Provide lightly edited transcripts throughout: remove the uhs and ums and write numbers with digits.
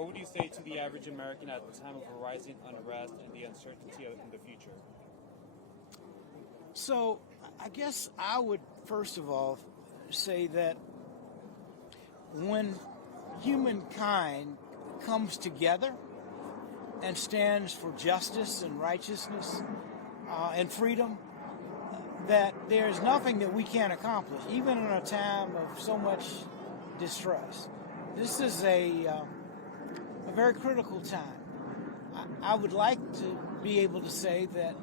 what would you say to the average American at the time of a rising unrest and the uncertainty in the future? So I guess I would first of all say that when humankind comes together and stands for justice and righteousness and freedom, that there's nothing that we can't accomplish, even in a time of so much distress. This is a very critical time. I would like to be able to say that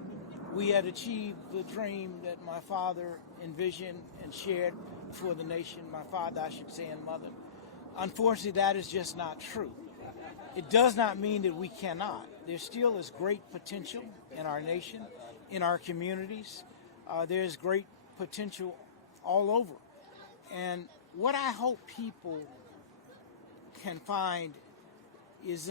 we had achieved the dream that my father envisioned and shared for the nation, my father, I should say, and mother. Unfortunately, that is just not true. It does not mean that we cannot. There still is great potential in our nation, in our communities. There's great potential all over. And what I hope people can find is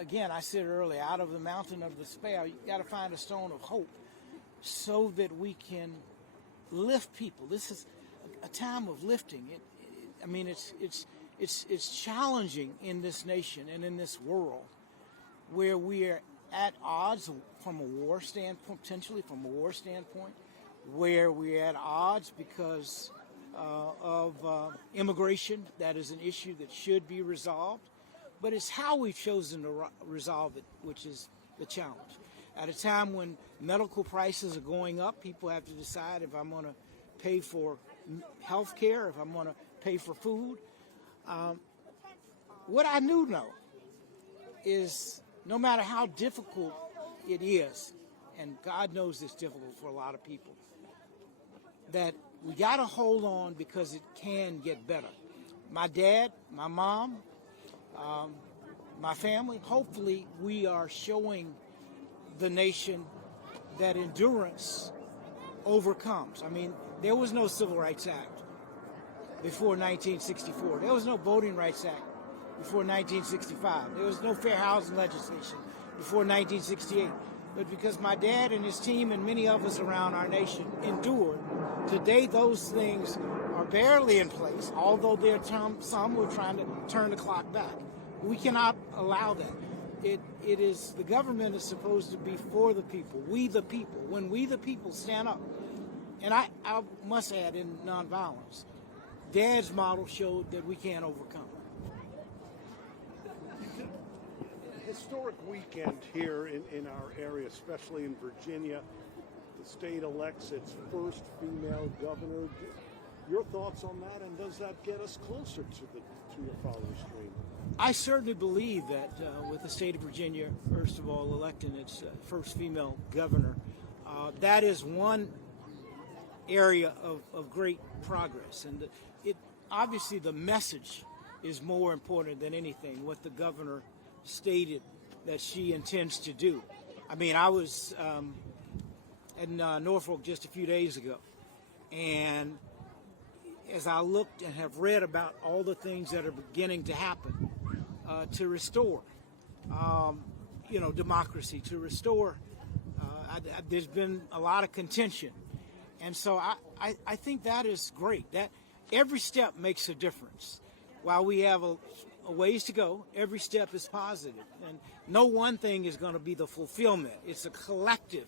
again, I said earlier, out of the mountain of despair, you got to find a stone of hope so that we can lift people. This is a time of lifting. It's challenging in this nation and in this world where we are at odds from a war standpoint, potentially from a war standpoint, where we're at odds because of immigration. That is an issue that should be resolved. But it's how we've chosen to resolve it, which is the challenge. At a time when medical prices are going up, people have to decide if I'm going to pay for health care, if I'm going to pay for food. What I do know is no matter how difficult it is, and God knows it's difficult for a lot of people, that we got to hold on because it can get better. My dad, my mom, my family, hopefully we are showing the nation that endurance overcomes. I mean, there was no Civil Rights Act before 1964. There was no Voting Rights Act before 1965. There was no fair housing legislation before 1968. But because my dad and his team and many of us around our nation endured, today those things are barely in place, although there are some who are trying to turn the clock back. We cannot allow that. It is, the government is supposed to be for the people, we the people. When we the people stand up, and I must add in nonviolence, Dad's model showed that we can overcome. Historic weekend here in our area, especially in Virginia. The state elects its first female governor. Your thoughts on that, and does that get us closer to your father's dream? I certainly believe that with the state of Virginia, first of all, electing its first female governor, that is one area of great progress. And obviously the message is more important than anything, what the governor stated that she intends to do. I mean, I was in Norfolk just a few days ago, and as I looked and have read about all the things that are beginning to happen to restore, democracy, to restore, there's been a lot of contention. And so I think that is great. That every step makes a difference. While we have a ways to go, every step is positive. And no one thing is going to be the fulfillment. It's a collective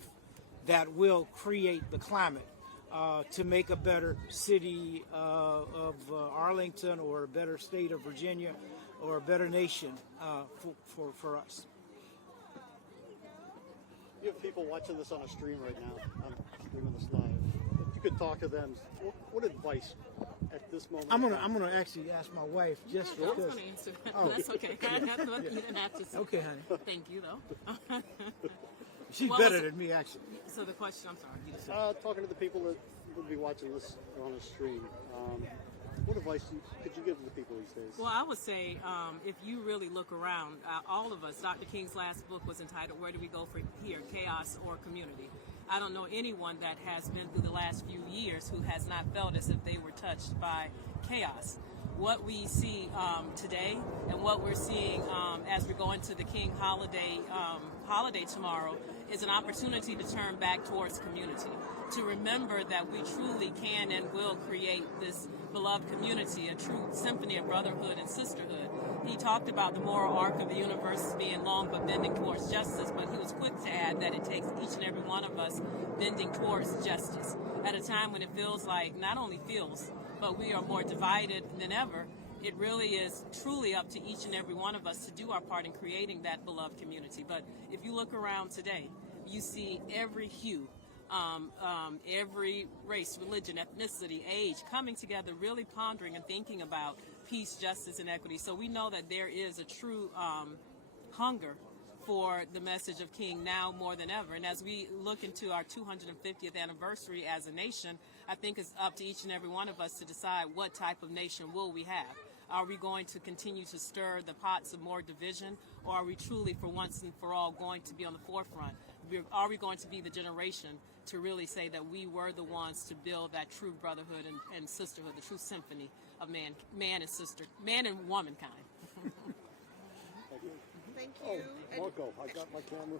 that will create the climate to make a better city of Arlington, or a better state of Virginia, or a better nation for us. You have people watching this on a stream right now. I'm streaming this live. If you could talk to them, what advice at this moment? I'm gonna actually ask my wife just I was because. going to answer that. Oh. That's okay. You didn't have to say. Okay, honey. Thank you, though. She's better than me, actually. So the question, I'm sorry. You just talking to the people that would be watching this on a stream, what advice could you give to the people these days? Well, I would say if you really look around, all of us, Dr. King's last book was entitled, Where Do We Go From Here, Chaos or Community? I don't know anyone that has been through the last few years who has not felt as if they were touched by chaos. what we see today and what we're seeing as we go into the King holiday tomorrow is an opportunity to turn back towards community, to remember that we truly can and will create this beloved community, a true symphony of brotherhood and sisterhood. He talked about the moral arc of the universe being long but bending towards justice, but he was quick to add that it takes each and every one of us bending towards justice at a time when it feels like, not only feels, but we are more divided than ever. It really is truly up to each and every one of us to do our part in creating that beloved community. But if you look around today, you see every hue, every race, religion, ethnicity, age coming together, really pondering and thinking about peace, justice, and equity. So we know that there is a true hunger for the message of King now more than ever. And as we look into our 250th anniversary as a nation, I think it's up to each and every one of us to decide what type of nation will we have. Are we going to continue to stir the pots of more division, or are we truly, for once and for all, going to be on the forefront? Are we going to be the generation to really say that we were the ones to build that true brotherhood and sisterhood, the true symphony of man and womankind? Thank you. Oh, Marco, I got my camera.